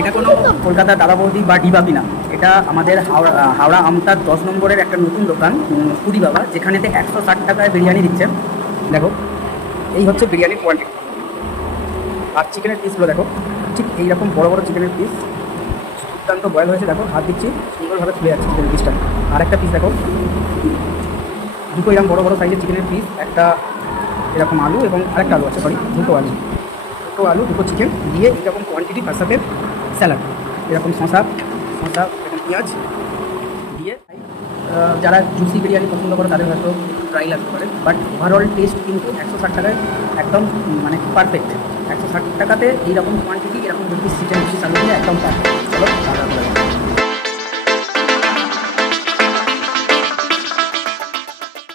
এটা কোনো কলকাতার দাদা বৌদি বা ডিবাপি না, এটা আমাদের হাওড়া আমতার 10 নম্বরের একটা নতুন দোকান পুরি বাবা, যেখানেতে 160 টাকায় বিরিয়ানি দিচ্ছে। দেখো এই হচ্ছে বিরিয়ানির কোয়ান্টিটি, আর চিকেনের পিসগুলো দেখো, ঠিক এইরকম বড় বড় চিকেনের পিস, দুর্দান্ত বয়েল হয়েছে। দেখো হাত দিচ্ছি, সুন্দরভাবে খুলে যাচ্ছে চিকেনের পিসটা। আর একটা পিস দেখো, দুটো এরকম বড় বড় সাইজের চিকেনের পিস, একটা এরকম আলু এবং আরেকটা আলু আছে, সরি দুটো আলু, দুটো চিকেন দিয়ে এরকম কোয়ান্টিটি, তার সাথে স্যালাড, এরকম শসা এরকম পেঁয়াজ দিয়ে। যারা জুসি বিরিয়ানি পছন্দ করে তাদের হয়তো ট্রাই লাগতে পারে, বাট ওভারঅল টেস্ট কিন্তু 160 টাকায় একদম মানে পারফেক্ট। 160 টাকাতে এইরকম কোয়ান্টিটি, এরকম 2 পিস চিকেন পিস আলু দিয়ে একদম পারফেক্ট। চলো